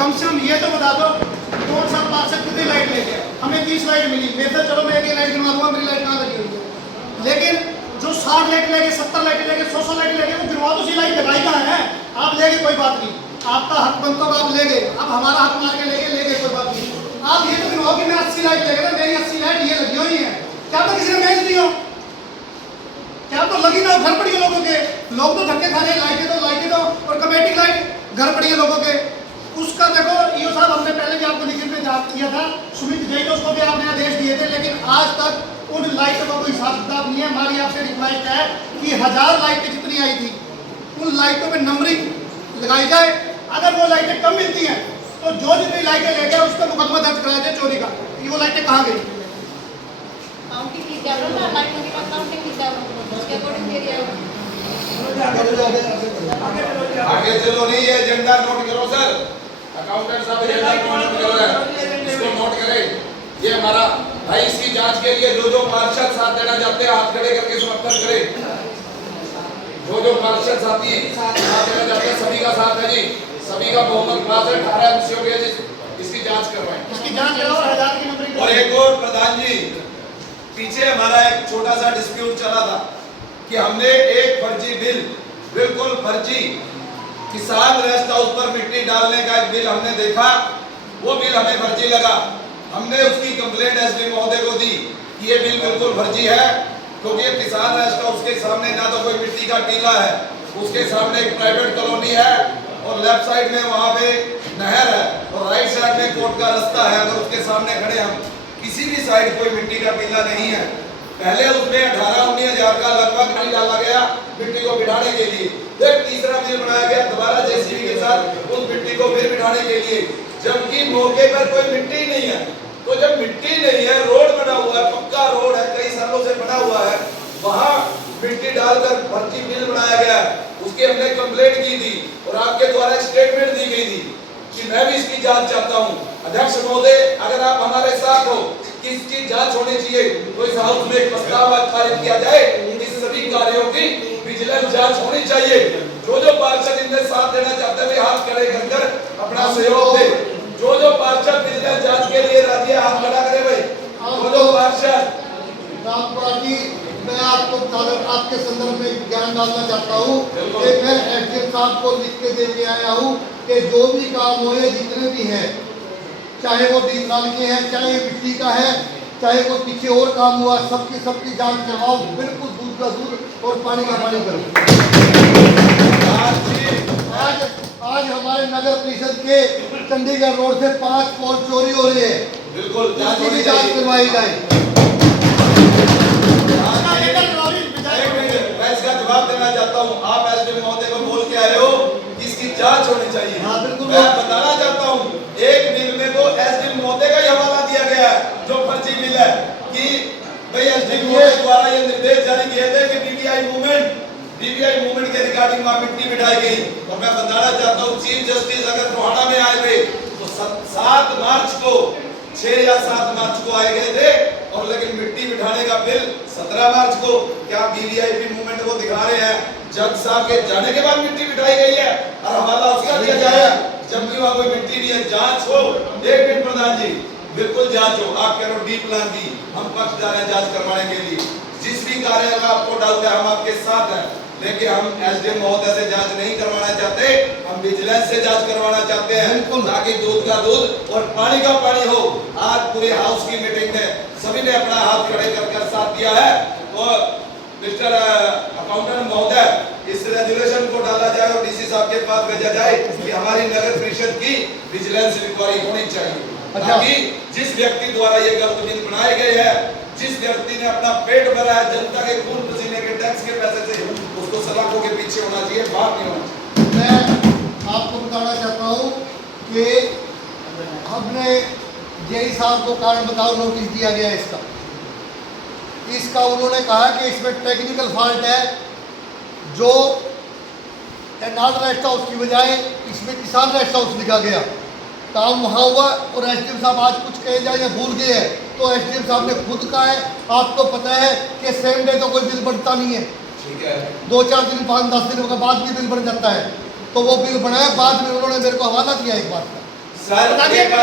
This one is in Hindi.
कम से कम ये तो बता दो कौन सा पार्षद कितनी लाइट लेके आया? हमें 30 लाइट मिली, मेरे से चलो मैं एक लाइट गिनवा दूंगा, मेरी लाइट कहाँ लगी हुई है? लेकिन जो 60 लाइट लेके 70 लाइट लेके 100 लाइट लेके वो गिनवा तो सी लाइट लगाई कहाँ है? आप लेके कोई बात नहीं, आपका हक बनता है, आप ले गए। अब हमारा हक मार के ले गए कोई बात नहीं। आप ये तो गिनवाओ कि मैं 80 लाइट ले गया, मेरी 80 लाइट ये लगी हुई है, क्या तो किसी ने बेच दी हो? क्या तो लगी ना घर पड़ी है लोगों के? लोग तो धक्के खा रहे हैं, लाइटें दो और कमेटी लाइट घर पड़ी है लोगों के। उसका देखो ईओ साहब, हमने पहले भी आपको लिखित में जाप किया था, सुमित जैन उसको भी आपने आदेश दिए थे, लेकिन आज तक उन लाइटों का कोई हिसाब किताब नहीं है। हमारी आपसे रिक्वेस्ट है कि 1000 लाइटें जितनी आई थी उन लाइटों में नंबरिंग लगाई जाए। अगर वो लाइटें कम मिलती हैं तो जो जितनी लाइटें ले गए उस पर मुकदमा दर्ज कराया जाए चोरी का, कि वो लाइटें कहाँ गई। काउंटिंग की क्या ना लाइटों की काउंटिंग की क्या उसके अकॉर्डिंग एरिया आगे चलो, नहीं ये एजेंडा नोट करो सर, अकाउंटेंट साहब एजेंडा नोट करो है, इसको नोट करें। ये हमारा भाई, इसकी जांच के लिए जो पार्षद साथ देना चाहते हैं हाथ खड़े करके समर्थन करें। जो पार्षद साथी साथ देना चाहते हैं सभी का साथ है जी, सभी का बहुमत पास है, 18 एमसीओ के इसकी जांच करवाएं, इसकी जांच कराओ, 1000 की नंबरिंग। और एक और प्रधान जी, पीछे हमारा एक छोटा सा डिस्प्यूट चला था कि हमने एक फर्जी बिल, बिल्कुल फर्जी किसान रेस्ट हाउस पर मिट्टी डालने का एक बिल हमने देखा, वो बिल हमें फर्जी लगा। हमने उसकी कंप्लेंट एसडी महोदय को दी कि ये बिल बिल्कुल फर्जी है, क्योंकि किसान रेस्ट हाउस के सामने ना तो कोई मिट्टी का टीला है, उसके सामने एक प्राइवेट कॉलोनी है और लेफ्ट साइड में वहां पे नहर है और राइट साइड में कोर्ट का रास्ता है। अगर उसके सामने खड़े हम, किसी भी साइड कोई मिट्टी का टीला नहीं है। पहले उसमें 18-19 हजार का लगभग पानी डाला गया मिट्टी को बिठाने के लिए, फिर तीसरा बिल बनाया गया दोबारा जेसीबी के साथ उस मिट्टी को फिर बिठाने के लिए, जबकि मौके पर कोई मिट्टी नहीं है। तो जब मिट्टी नहीं है, रोड बना हुआ है, पक्का रोड है, कई सालों से बना हुआ है, वहां मिट्टी डालकर फर्जी बिल बनाया गया। उसकी हमने कंप्लेंट की थी और आपके द्वारा स्टेटमेंट दी गई थी कि मैं भी इसकी जांच चाहता हूं। अध्यक्ष महोदय, अगर आप हमारे साथ हो कि इसकी जांच होनी चाहिए तो इस हाउस में एक प्रस्ताव पारित किया जाए, इस सभी कार्यों की विजिलेंस जांच होनी चाहिए। जो पार्षद इनमें साथ देना चाहते हैं वे हाथ खड़े कर अपना सहयोग दे। जो पार्षद विजिलेंस जांच के लिए राजी है हाथ खड़ा करे भाई। जो पार्षद रामपुरा जी, मैं आपको आपके संदर्भ में ज्ञान डालना चाहता हूँ कि मैं एसडीएम साहब को लिख के दे के आया हूँ कि जो भी काम हुए जितने भी हैं, चाहे वो दीपलाल के हैं, चाहे मिट्टी का है, चाहे वो पीछे और काम हुआ, सबकी जांच करवाओ, बिल्कुल दूध का दूध और पानी का पानी करो। आज हमारे नगर परिषद के चंडीगढ़ रोड से 5 पोल चोरी हो रही है, बिल्कुल जांच करवाई जाए। मैं इसका जवाब देना चाहता हूँ। आप एसडी महोदय को बोल के आए हो कि इसकी जांच होनी चाहिए। हाँ, बिल्कुल। मैं बताना चाहता हूँ, एक बिल में तो एसडी महोदय का ही हवाला दिया गया है जो फर्जी बिल है कि भाई एसडी महोदय द्वारा ये निर्देश जारी किए थे कि बीबीआई मूवमेंट के रिगार्डिंग वहां मिट्टी बिठाई गई। और मैं बताना चाहता हूँ, चीफ जस्टिस अगर टोहाना में आए थे तो 7 मार्च को 6 या 7 मार्च को आए गए थे, और लेकिन मिट्टी बिठाने का बिल 17 मार्च को क्या वीवीआईपी मूवमेंट को दिखा रहे हैं? जज साहब के जाने के बाद मिट्टी बिठाई गई है और हवाला उसका दिया जाएगा, जबकि वहां कोई मिट्टी नहीं है। जांच हो। एक मिनट प्रधान जी, बिल्कुल जांच हो। आप कह रहे हो डी प्लान की, हम पक्षदार हैं जांच करवाने के लिए। जिस भी कार्य में आपको डाउट है हम आपके साथ हैं, लेकिन हम एसडीएम महोदय से जांच नहीं करवाना चाहते, हम विजिलेंस से जांच करवाना चाहते हैं, ताकि दूध का दूध और पानी का पानी हो। आज पूरे हाउस की मीटिंग में सभी ने अपना हाथ खड़े कर साथ दिया है। और मिस्टर अकाउंटेंट महोदय, इस रेजोल्यूशन को डाला जाए और डीसी साहब के पास भेजा जाए कि हमारी नगर परिषद की विजिलेंस इंक्वायरी होनी चाहिए, ताकि जिस व्यक्ति द्वारा ये गलत बिल बनाए गए हैं, जिस व्यक्ति ने अपना पेट भरा है जनता के खून पसीने के टैक्स के पैसे से, उसको सलाखों के पीछे होना चाहिए, बाहर नहीं होना चाहिए। मैं आपको बताना चाहता हूँ कि हमने जेई साहब को कारण बताओ नोटिस दिया गया इसका उन्होंने कहा कि इसमें टेक्निकल फॉल्ट है, जो एनाल रेस्ट हाउस की बजाय इसमें किसान रेस्ट हाउस लिखा गया। काम वहाँ हुआ और एसडीएम साहब आज कुछ कहे जाए या भूल गए हैं, तो एसडीएम साहब ने खुद कहा है, आपको पता है कि सेम डे तो कोई बिल बनता नहीं है, ठीक है, 2-4 दिन 5-10 दिन के बाद भी बिल बन जाता है। तो वो बिल बनाया, बाद में उन्होंने मेरे को हवाला दिया एक बात का। सर बताइए। एक बात